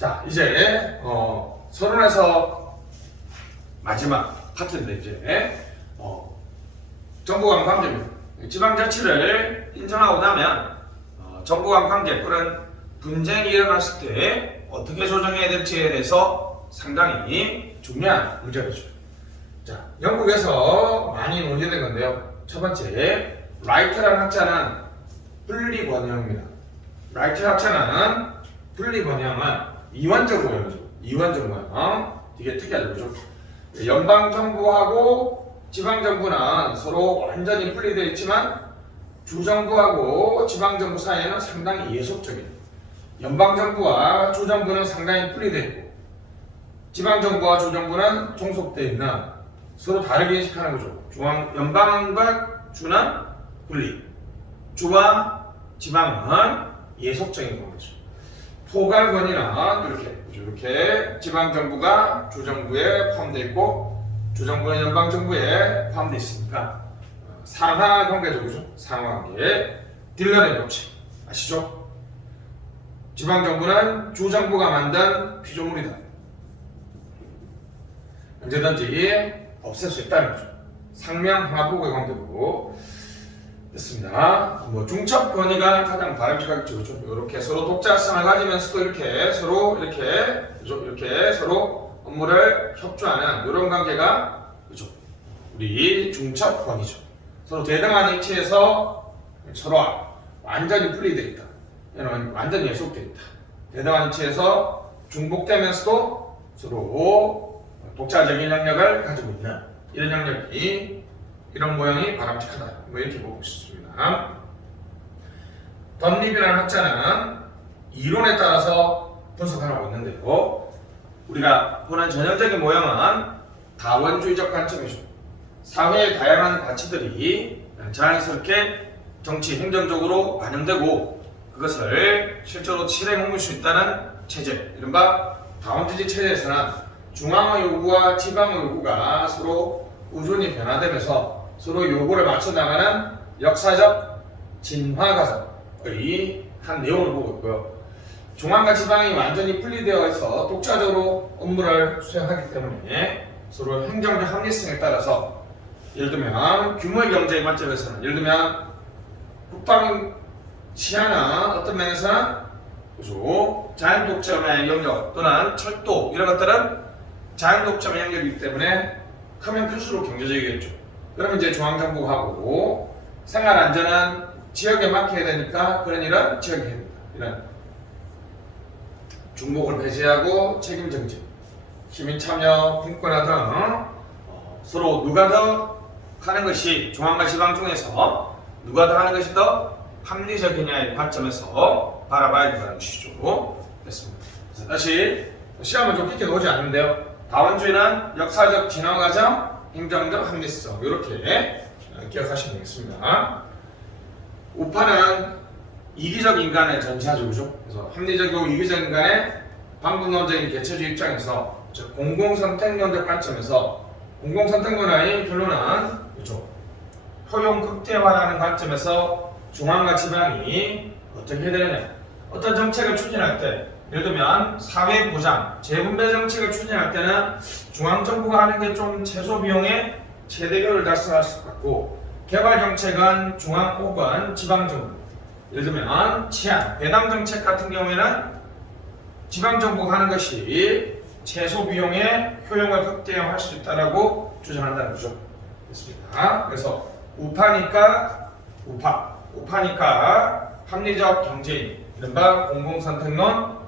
자, 이제 서론에서 마지막 파트인데 이제 정부간 관계입니다. 지방자치를 인정하고 나면 정부간 관계 또는 분쟁이 일어났을 때 어떻게 조정해야 될지에 대해서 상당히 중요한 문제죠. 자, 영국에서 많이 논의된 건데요. 첫 번째, 라이트라는 학자는 분리번영입니다. 라이트 학자는 분리번영은 이원적 모형이죠. 이원적 모형. 되게 특이하죠. 그죠? 연방정부하고 지방정부는 서로 완전히 분리되어 있지만 주정부하고 지방정부 사이에는 상당히 예속적이에요. 연방정부와 주정부는 상당히 분리되어 있고 지방정부와 주정부는 종속되어 있는 서로 다르게 인식하는 거죠. 연방과 주는 분리, 주와 지방은 예속적인 거죠. 포괄권이나 이렇게 지방정부가 주정부에 포함되어 있고 주정부는 연방정부에 포함되어 있으니까 상하관계죠. 그죠? 상하관계. 딜런의 법칙 아시죠? 지방정부는 주정부가 만든 피조물이다. 언제든지 없앨 수 있다는 거죠. 상명하복의 관계고 됐습니다. 중첩 권위가 가장 바람직하겠죠. 그렇죠? 이렇게 서로 독자성을 가지면서도 이렇게 서로 업무를 협조하는 이런 관계가 그렇죠? 우리 중첩 권위죠. 서로 대등한 위치에서 서로 완전히 분리되어 있다. 얘는 완전히 예속되어 있다. 대등한 위치에서 중복되면서도 서로 독자적인 영역을 가지고 있는 이런 영역이 이런 모형이 바람직하다. 이렇게 보고 싶습니다. 던립이라는 학자는 이론에 따라서 분석하고 있는데요. 우리가 보는 전형적인 모형은 다원주의적 관점이죠. 사회의 다양한 가치들이 자연스럽게 정치, 행정적으로 반영되고 그것을 실제로 실행할 수 있다는 체제, 이른바 다원주의 체제에서는 중앙의 요구와 지방의 요구가 서로 꾸준히 변화되면서 서로 요구를 맞춰나가는 역사적 진화 과정의 한 내용을 보고 있고요. 중앙과 지방이 완전히 분리되어 있어 독자적으로 업무를 수행하기 때문에 서로 행정적 합리성에 따라서 예를 들면 규모의 경제의 관점에서는 예를 들면 국방 치안은 어떤 면에서는 그죠? 자연 독점의 영역 또는 철도 이런 것들은 자연 독점의 영역이기 때문에 크면 클수록 경제적이겠죠. 그러면 이제 중앙정부하고 생활 안전은 지역에 맡겨야 되니까 그런 일은 지역에 해야 됩니다. 이런 중복을 배제하고 책임 정지, 시민 참여, 분권화 등 서로 누가 더 하는 것이 중앙과 지방 중에서 누가 더 하는 것이 더 합리적이냐의 관점에서 바라봐야 된다는 것이죠. 됐습니다. 다시 시험은 좀 깊게 오지 않는데요. 다원주의는 역사적 진화 과정, 행정적 합리성 이렇게 기억하시면 되겠습니다. 우파는 이기적 인간을 전시하죠. 그죠? 그래서 합리적이고 이기적 인간의 반분론적인 개체주의 입장에서 즉 공공선택론적 관점에서 공공선택론의 결론은 그죠? 효용 극대화라는 관점에서 중앙과 지방이 어떻게 해야 되느냐 어떤 정책을 추진할 때 예를 들면 사회보장, 재분배 정책을 추진할 때는 중앙정부가 하는 게 좀 최소 비용의 최대 효율을 달성할 수 같고 개발 정책은 중앙 혹은 지방정부 예를 들면 치안, 배당 정책 같은 경우에는 지방정부가 하는 것이 최소 비용의 효용을 극대화할 수 있다고 주장한다는 거죠. 됐습니다. 그래서 우파니까 합리적 경제인 이른바 공공선택론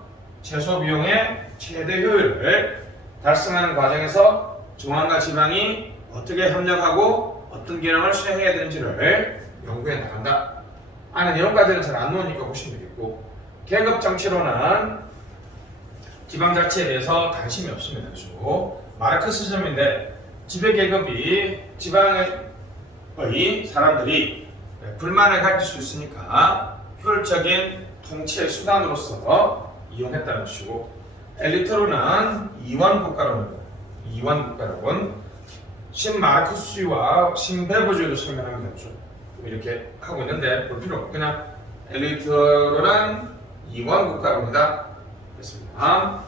최소 비용의 최대 효율을 달성하는 과정에서 중앙과 지방이 어떻게 협력하고 어떤 기능을 수행해야 되는지를 연구해 나간다. 안에 내용까지는 잘 안 나오니까 보시면 되겠고 계급 정치론은 지방자치에 대해서 관심이 없습니다. 그렇죠? 마르크스즘인데 지배계급이 지방의 사람들이 불만을 가질 수 있으니까 효율적인 통치의 수단으로서 이용했다는 것이고 엘리트론은 이원국가론입니다. 이원국가론 신마르크스주의와 신배부주의를 설명합니다. 이렇게 하고 있는데 볼 필요 없고 그냥 엘리트론은 이원국가론이다. 됐습니다.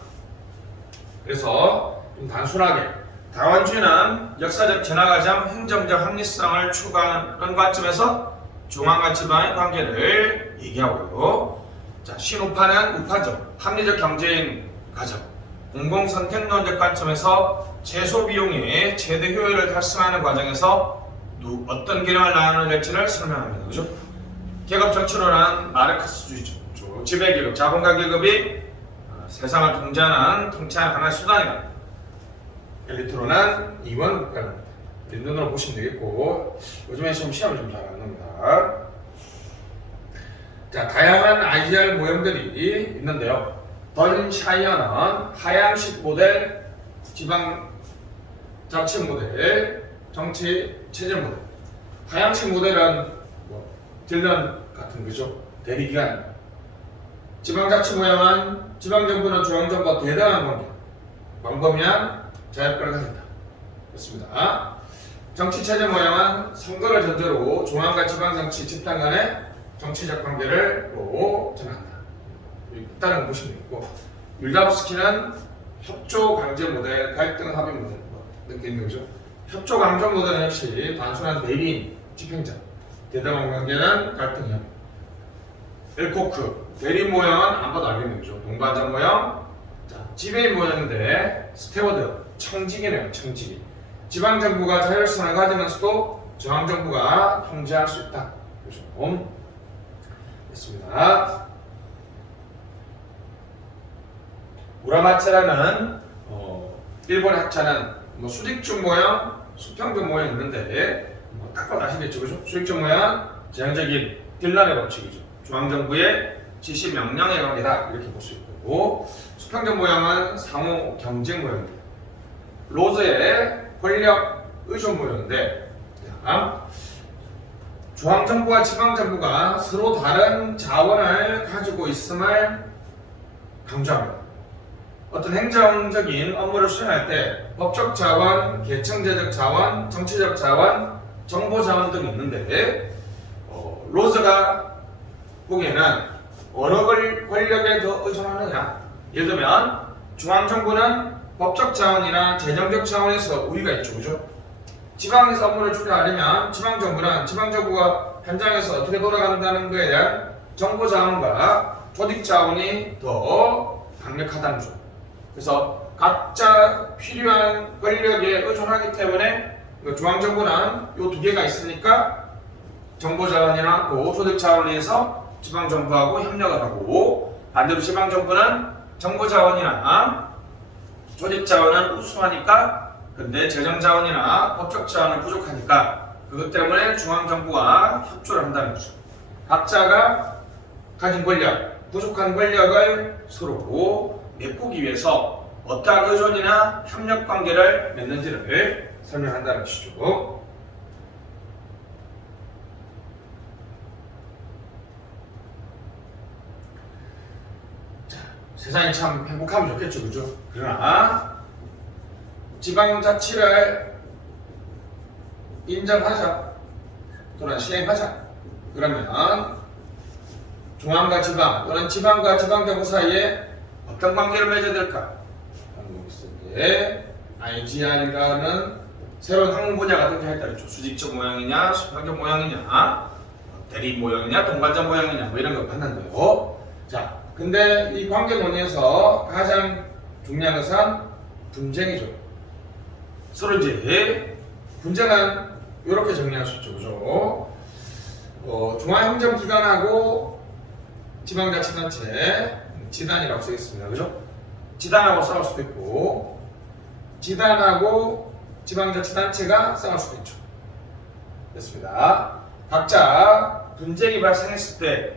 그래서 좀 단순하게 다원주의는 역사적 진화 과정 행정적 합리성을 추구하는 관점에서 중앙과 지방의 관계를 얘기하고요. 자, 신우파는 우파적 합리적 경제인 과정 공공선택론적 관점에서 최소 비용의 최대 효율을 달성하는 과정에서 어떤 기능을 나누는 될지를 설명합니다. 그죠? 계급 정치론은 마르크스주의죠. 지배계급, 자본가 계급이 세상을 통제하는 통치하는 하나의 수단이다. 엘리트로는 이원 국가입니다. 눈으로 보시면 되겠고 요즘에 좀 시험을 좀 잘 안 납니다. 자, 다양한 IGR 모형들이 있는데요. 던샤이어는 하향식 모델, 지방 자치 모델, 정치 체제 모델. 하향식 모델은 딜런 같은 거죠. 대리기관. 지방자치 모형은 지방정부는 중앙정부와 대등한 관계, 광범위한 자율권을 가진다. 그렇습니다. 정치체제 모형은 선거를 전제로 중앙과 지방정치 집단 간의 정치적 관계를 전한다. 일단은 거 보시면 있고, 율다우스키는 협조 강제 모델, 갈등 합의 모델 이렇게 있는 거죠. 협조 강조 모델은 역시 단순한 대리인, 집행자, 대등한 관계는 갈등 협의. 엘코크 대리 모형은 안 봐도 알겠는 거죠. 동반자 모형, 자, 지배인 모형인데 스테워드 청직이네요. 청직이. 지방정부가 자율성을 가지면서도 중앙정부가 통제할 수 있다. 그렇죠. 됐습니다. 우라마차라는 일본의 학자는 수직적 모형, 수평적 모형이 있는데 딱 봐도 아시겠죠, 그죠? 수직적 모형 제한적인 딜란의 법칙이죠. 중앙정부의 지시 명령의 관계다 이렇게 볼 수 있고, 수평적 모형은 상호 경쟁 모형입니다. 로즈의 권력 의존 모형인데, 중앙정부와 지방정부가 서로 다른 자원을 가지고 있음을 강조합니다. 어떤 행정적인 업무를 수행할 때 법적 자원, 계층제적 자원, 정치적 자원, 정보 자원 등이 있는데, 로즈가 보기에는 어느 권력에 더 의존하느냐. 예를 들면 중앙정부는 법적 자원이나 재정적 자원에서 우위가 있죠, 그죠? 지방에서 업무를 추려하려면 지방정부는 지방정부가 현장에서 어떻게 돌아간다는 것에 대한 정보 자원과 조직 자원이 더 강력하다는 거죠. 그래서 각자 필요한 권력에 의존하기 때문에 중앙정부는 이 두 개가 있으니까 정보 자원이나 조직 자원에 의해서 지방정부하고 협력을 하고, 반대로 지방정부는 정보 자원이나 조직 자원은 우수하니까 근데 재정 자원이나 법적 자원은 부족하니까 그것 때문에 중앙정부와 협조를 한다는 거죠. 각자가 가진 권력, 부족한 권력을 서로 메꾸기 위해서 어떠한 의존이나 협력 관계를 맺는지를 설명한다는 것이죠. 세상이 참 행복하면 좋겠죠, 그죠? 그러나 지방자치를 인정하자 또는 시행하자 그러면 중앙과 지방 또는 지방과 지방정부 사이에 어떤 관계를 맺어야 될까? IGR이라는 새로운 학문 분야가 등장했다 그랬죠. 수직적 모형이냐, 수평적 모형이냐, 대리 모형이냐, 동반자 모형이냐 뭐 이런 거 봤는데요. 자, 근데 이 관계 논의에서 가장 중요한 것은 분쟁이죠. 서로 이제 분쟁은 이렇게 정리할 수 있죠, 그죠? 중앙행정기관하고 지방자치단체, 지단이라고 쓰겠습니다, 그죠? 지단하고 싸울 수도 있고, 지단하고 지방자치단체가 싸울 수도 있죠. 됐습니다. 각자 분쟁이 발생했을 때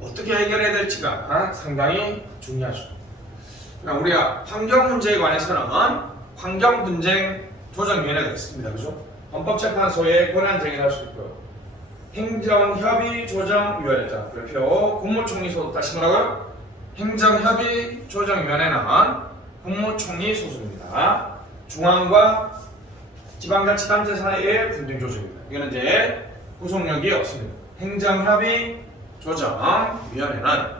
어떻게 해결해야 될지가 상당히 중요하죠. 우리가 환경 문제에 관해서는 환경분쟁 조정위원회가 있습니다, 그죠? 헌법재판소의 권한쟁의를 할 수 있고요. 행정협의조정위원회자 별표 국무총리 소속. 다시 뭐라고요? 행정협의조정위원회는 국무총리 소속입니다. 중앙과 지방자치단체 사이의 분쟁 조정입니다. 이거는 이제 구속력이 없습니다. 행정협의조정위원회는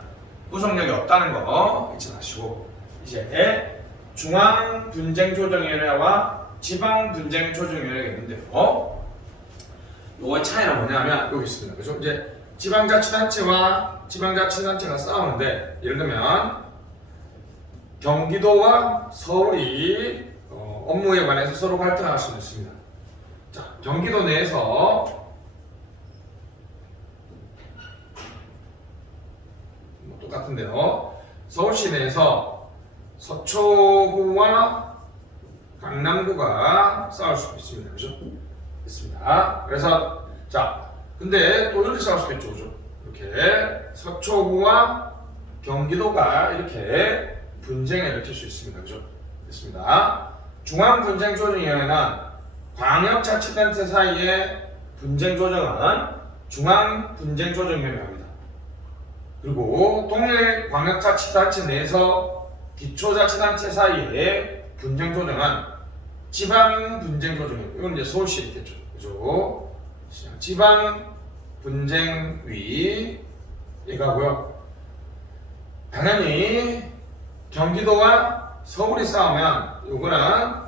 구속력이 없다는 거 잊지 마시고 이제 중앙분쟁조정위원회와 지방분쟁조정위원회가 있는데요. 요거의 차이는 뭐냐면 여기 있습니다. 그래서 이제 지방자치단체와 지방자치단체가 싸우는데 예를 들면 경기도와 서울이 업무에 관해서 서로 갈등할 수는 있습니다. 자, 경기도 내에서 똑같은데요. 서울시 내에서 서초구와 강남구가 싸울 수도 있습니다. 그죠? 있습니다. 그래서 자, 근데 또 이렇게 싸울 수도 있죠. 그죠? 이렇게 서초구와 경기도가 이렇게 분쟁을 일으킬 수 있습니다. 그죠? 있습니다. 중앙분쟁조정위원회는 광역자치단체 사이의 분쟁조정은 중앙분쟁조정위원회가 합니다. 그리고 동일 광역자치단체 내에서 기초자치단체 사이의 분쟁조정은 지방분쟁조정위원회. 이건 이제 서울시에 있겠죠. 그죠? 지방분쟁위 이거고요. 당연히 경기도와 서울이 싸우면 이거는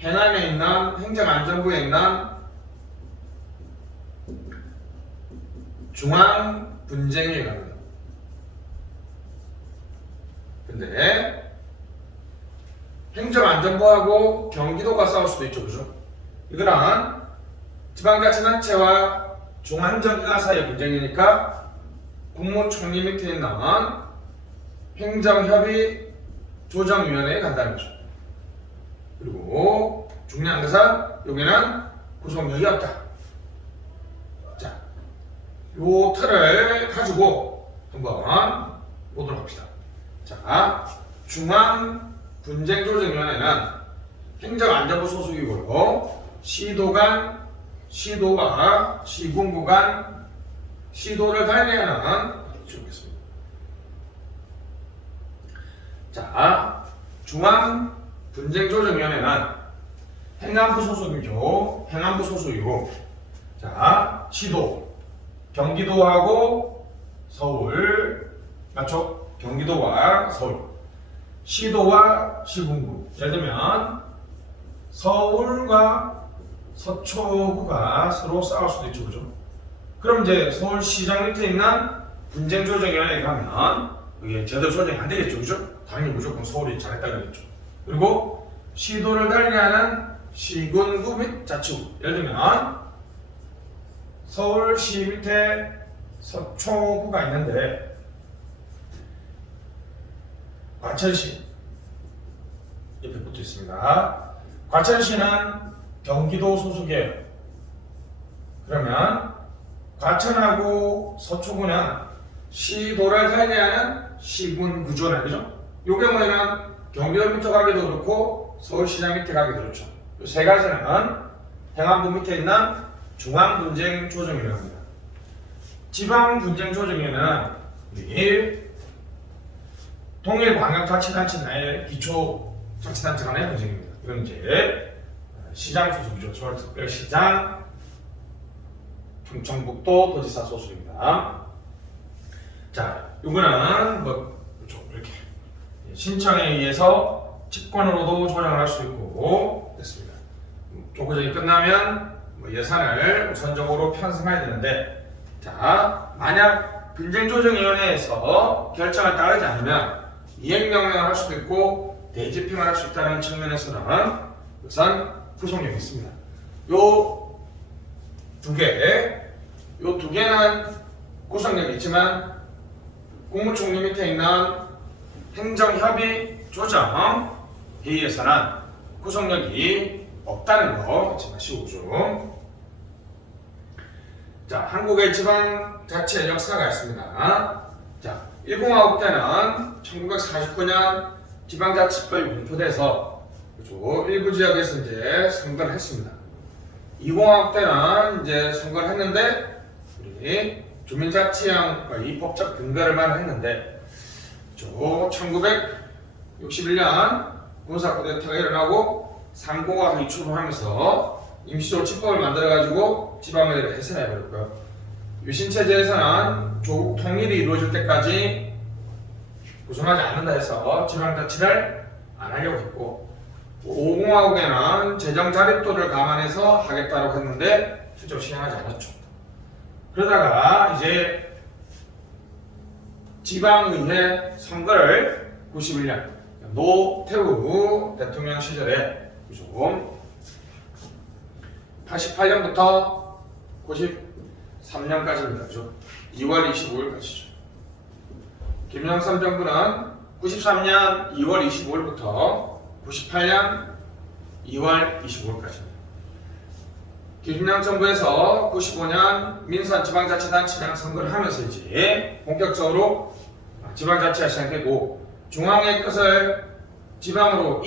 해남에 있는 행정안전부에 있는 중앙분쟁위가 합니다. 근데 행정안전부하고 경기도가 싸울 수도 있죠. 그죠? 이거는 지방자치단체와 중앙행정기관 사이의 분쟁이니까 국무총리 밑에 있는 행정협의 조정위원회에 간다는 거죠. 그리고 중요한 것은 여기는 구속력이 없다. 자, 요 틀을 가지고 한번 보도록 합시다. 자, 중앙분쟁조정위원회는 행정안전부 소속이고요. 시도와 시군구 간 시도를 관리하는 주겠습니다. 자, 중앙분쟁조정위원회는 행안부 소속이죠. 행안부 소속이고, 자, 시도, 경기도하고 서울, 맞죠? 경기도와 서울, 시도와 시군구. 예를 들면 서울과 서초구가 서로 싸울 수도 있죠, 그죠? 그럼 이제 서울시장 밑에 있는 분쟁조정위원회에 가면 이게 제대로 조정이 안 되겠죠, 그죠? 당연히 무조건 서울이 잘했다 그러겠죠. 그리고 시도를 관리하는 시군구 및 자치구. 예를 들면 서울시 밑에 서초구가 있는데 과천시 옆에 붙어 있습니다. 과천시는 경기도 소속이에요. 그러면 과천하고 서초구는 시도를 관리하는 시군 구조는 그죠? 요 경우에는 경기도 밑에 가기도 그렇고 서울시장 밑에 가기도 그렇죠. 이 세 가지는 행안부 밑에 있는 중앙분쟁조정위원회가 합니다. 지방분쟁조정위원회는 동일 광역자치단체 내의 기초자치단체 간의 분쟁입니다. 이건 이제 시장 소속이죠. 서울특별시장, 충청북도 도지사 소속입니다. 자, 이거는 이렇게 신청에 의해서 직권으로도 조정을 할 수 있고 됐습니다. 조고전이 끝나면 예산을 우선적으로 편성해야 되는데, 자, 만약 분쟁조정위원회에서 결정을 따르지 않으면 이행명령을 할 수도 있고 대집행을 할 수 있다는 측면에서는 우선 구속력이 있습니다. 요 두 개는 구속력이 있지만 국무총리 밑에 있는 행정협의 조정회의에서는 구속력이 없다는 거 잊지 마시고 좀. 자, 한국의 지방자치의 역사가 있습니다. 자, 1공화국 때는 1949년 지방자치법이 공포돼서 그렇죠? 일부 지역에서 이제 선거를 했습니다. 2공화국 때는 이제 선거를 했는데 우리 주민자치형 이 법적 근거를 마련했는데 그렇죠? 1961년 군사쿠데타가 일어나고 3공화국이 출범하면서 임시적으로 치법을 만들어가지고 지방의회를 해산해버렸고요. 유신체제에서는 조국 통일이 이루어질 때까지 구성하지 않는다 해서 지방자치를 안 하려고 했고 5공화국에는 재정 자립도를 감안해서 하겠다고 했는데 실제로 시행하지 않았죠. 그러다가 이제 지방의회 선거를 91년 노태우 대통령 시절에 88년부터 93년까지입니다. 그죠? 2월 25일까지죠. 김영삼 정부는 93년 2월 25일부터 98년 2월 25일까지입니다. 김영삼 정부에서 95년 민선 지방자치단체장 선거를 하면서 이제 본격적으로 지방자치가 시작되고 중앙의 것을 지방으로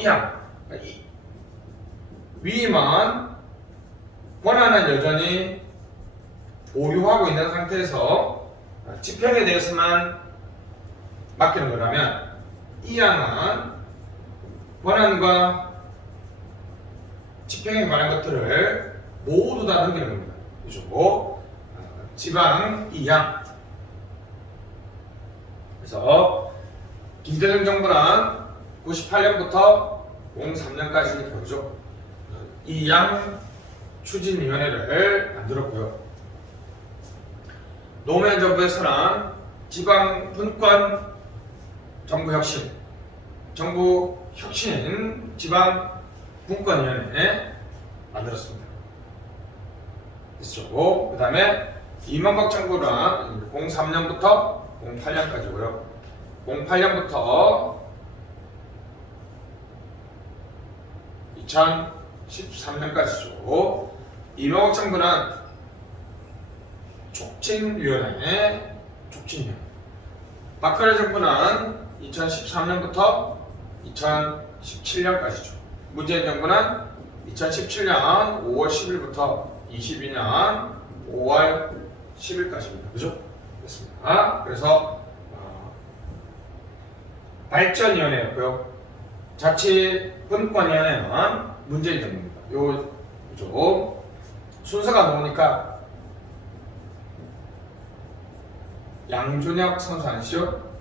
위임한 권한은 여전히 보유하고 있는 상태에서 집행에 대해서만 맡기는 거라면 이양은 권한과 집행에 관한 것들을 모두 다 넘기는 겁니다. 그죠? 지방 이양. 그래서 김대중 정부는 98년부터 03년까지 보죠. 이양 추진위원회를 만들었고요. 노무현 정부에서는 지방 분권 정부 혁신 지방 분권위원회 만들었습니다. 됐죠? 그 다음에 이명박 정부는 03년부터 08년까지고요. 08년부터 2013년까지죠. 이명박 정부는 촉진위원회. 박근혜 정부는 2013년부터 2017년까지죠. 문재인 정부는 2017년 5월 10일부터 22년 5월 10일까지입니다. 그죠? 됐습니다. 그래서 발전위원회였고요. 자치분권위원회는 문재인 정부입니다. 그죠? 순서가 뭐니까 양준혁 선수 아시죠?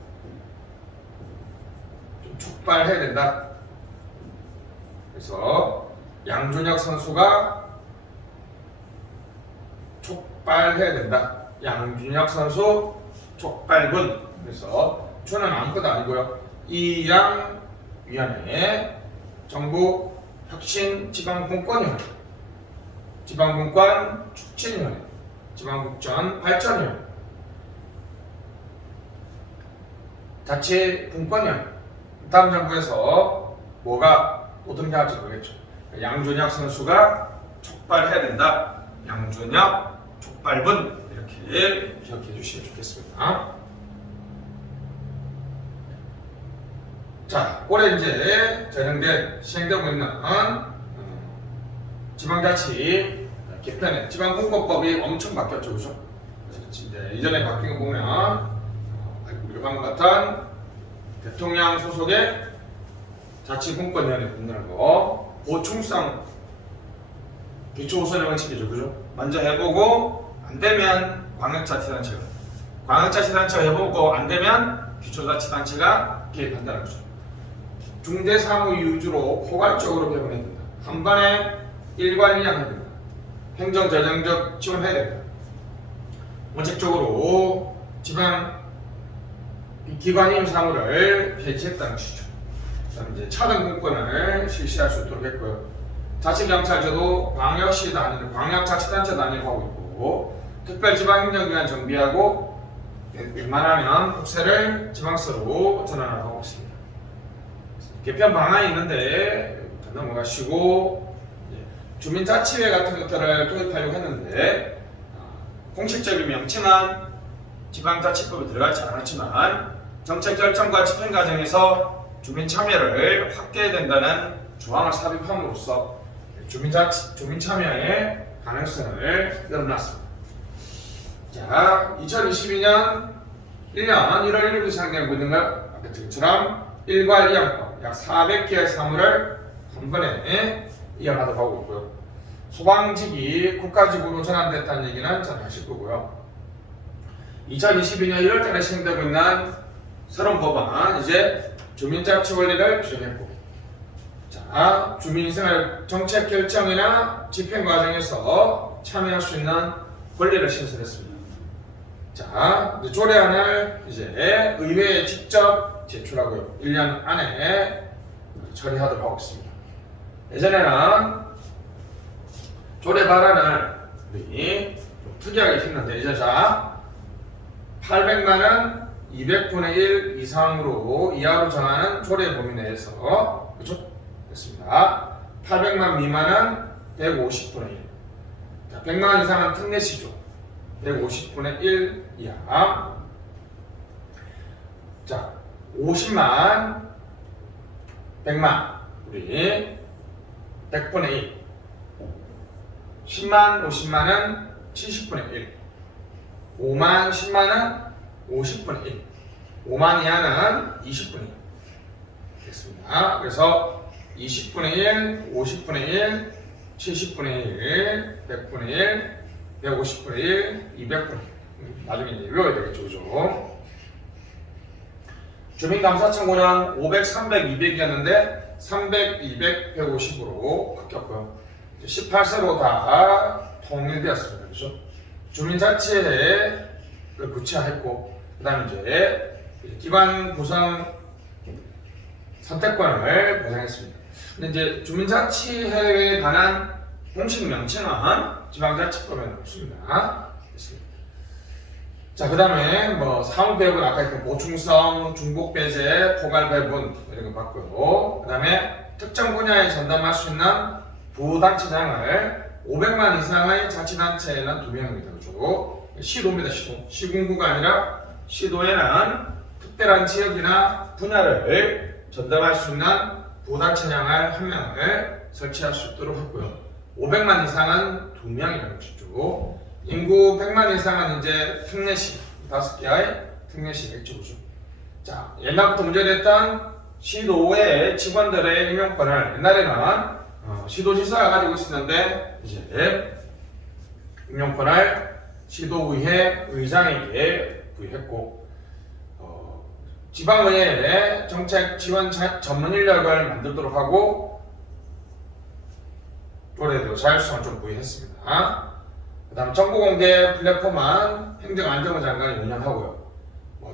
좀 촉발해야 된다. 그래서 양준혁 선수가 촉발해야 된다. 양준혁 선수 촉발군. 그래서 주는 아무것도 아니고요. 이양위원회, 정부 혁신 지방분권위원회, 지방분권 촉진위원회, 지방국전 발전위원회, 자치분권위원회. 다음 정부에서 뭐가 또 등장할지 모르겠죠. 양준혁 선수가 촉발해야 된다. 양준혁 촉발분. 이렇게 기억해 주시면 좋겠습니다. 자, 올해 이제 시행되고 있는 지방자치 개편에 지방분권법이 엄청 바뀌었죠, 그죠? 이제 이전에 바뀐 거 보면 우리가 방금 같은 대통령 소속의 자치분권위원회 만드는 거, 보충성 기초우선의 원칙이죠, 그죠? 먼저 해보고 안 되면 광역자치단체가 해보고 안 되면 기초자치단체가 개입한다는 거죠. 중대사무 위주로 포괄적으로 배분해야 된다. 한 번에 일괄이양 해야 된다. 행정재정적 지원해야 된다. 원칙적으로 지방 기관임 사무를 폐지했다는 것이죠. 그다음 이제 차등분권을 실시할 수 있도록 했고요. 자치경찰제도 광역시 단위로 광역자치단체 단위로 하고 있고, 특별지방행정기관 정비하고 웬만하면 국세를 지방세로 전환을 하고 있습니다. 개편 방안이 있는데 넘어가시고, 주민자치회 같은 것들을 도입하려고 했는데 공식적인 명칭은 지방자치법에 들어가지 않았지만 정책 결정과 집행 과정에서 주민 참여를 확대해야 된다는 조항을 삽입함으로써 주민 참여의 가능성을 열어놨습니다. 자, 2022년 1년 1월 1일부터 시행되고 있는 것처럼 일괄 이양법 약 400개의 사무를 한 번에 이양하도록 하고 있고요. 소방직이 국가직으로 전환됐다는 얘기는 잘 아실 거고요. 2022년 1월달에 시행되고 있는 새로운 법안 이제 주민자치 권리를 규정했고, 자, 주민생활 정책 결정이나 집행 과정에서 참여할 수 있는 권리를 신설했습니다. 자, 이제 조례안을 이제 의회에 직접 제출하고요. 1년 안에 처리하도록 하고 있습니다. 예전에는 조례 발안을 우리 좀 특이하게 했는데, 이제 자 800만원 200분의 1 이상으로 이하로 정하는 조례 범위 내에서, 그렇죠? 됐습니다. 800만 미만은 150분의 1. 자, 100만 이상은 특례시죠. 150분의 1 이하. 자, 50만, 100만 우리 100분의 1. 10만, 50만은 70분의 1. 5만, 10만은 50분의 1. 5만 이하는 20분의 1. 됐습니다. 그래서 20분의 1, 50분의 1, 70분의 1, 100분의 1, 150분의 1, 200분의 1. 나중에 이제 외워야 되겠죠, 그죠? 주민감사청구는 500, 300, 200이었는데 300, 200, 150으로 바뀌었고요. 18세로 다 통일되었습니다. 그렇죠? 주민자치를 구체화했고, 그 다음에 이제 기관 구성 선택권을 보장했습니다. 근데 이제 주민자치에 관한 공식 명칭은 지방자치법에는 없습니다. 됐습니다. 자, 그 다음에 뭐 사무배분 아까 했던 보충성, 중복배제, 포괄배분 이런 거 봤고요. 그 다음에 특정 분야에 전담할 수 있는 부단체장을 500만 이상의 자치단체에는 2명입니다. 그죠? 시도입니다. 시도. 시군구가 아니라 시도에는 특별한 지역이나 분야를 전담할 수 있는 부단체장을 1명을 설치할 수 있도록 했고요. 500만 이상은 2명이라는 것이죠. 인구 100만 이상은 이제 특례시 5개의 특례시겠죠. 그죠? 자, 옛날부터 문제됐던 시도의 직원들의 임용권을 옛날에는 시도지사가 가지고 있었는데, 이제 임용권을 시도의회 의장에게 부여했고, 지방의회에 정책 지원 전문 인력을 만들도록 하고, 조례도 자율성을 좀 부여했습니다. 그 다음 정보공개 플랫폼은 행정안전부 장관이 운영하고요.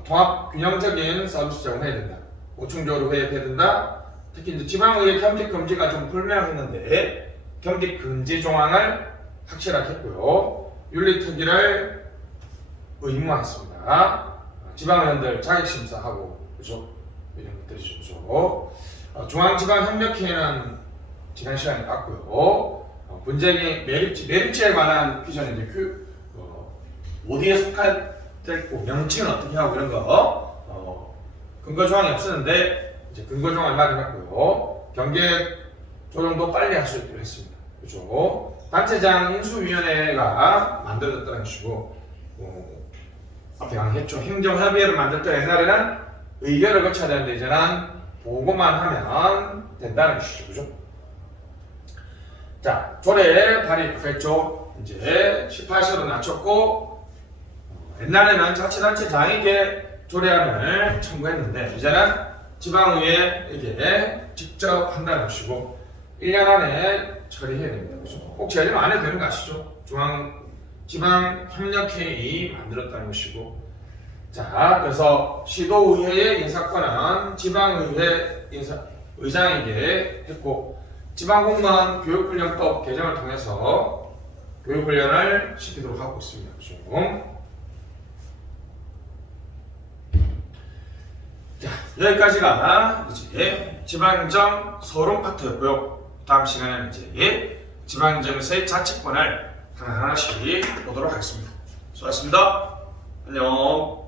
통합 균형적인 서비스 제공해야 된다. 보충적으로 회의해야 된다. 특히 이제 지방의회 겸직 금지가 좀 불명했는데 겸직 금지 조항을 확실하게 했고요. 윤리특위를 의무화했습니다. 지방의원들 자격심사하고, 그죠? 이런 것들이죠. 중앙지방협력회의는 지난 시간에 봤고요. 분쟁이 매립지에 관한 기존에 이제 어디에 속할고 명칭은 어떻게 하고 이런 거 근거 조항이 없었는데 이제 근거 조항을 마련했고요. 경계 조정도 빨리 할 수 있도록 했습니다. 그죠? 단체장 인수위원회가 만들어졌다는 것이고, 앞에 강했죠. 행정협의회를 만들 때 옛날에는 의결을 거쳐야 되는데 이제는 보고만 하면 된다는 것이죠. 그죠? 자, 조례 발의했죠. 이제 18세로 낮췄고, 옛날에는 자치단체장에게 조례안을 청구했는데 이제는 지방의회에게 직접 한다는 것이고 1년 안에 처리해야 됩니다. 그렇죠? 꼭 제대로 안 해도 되는 거 아시죠? 지방협력회의 만들었다는 것이고, 자, 그래서 시도의회의 인사권은 지방의회 의장에게 했고, 지방공무원 교육훈련법 개정을 통해서 교육훈련을 시키도록 하고 있습니다. 그렇죠? 자, 여기까지가 이제 지방행정 서론 파트였고요. 다음 시간에는 이제 지방행정에서의 자치권을 하나하나씩 보도록 하겠습니다. 수고하셨습니다. 안녕.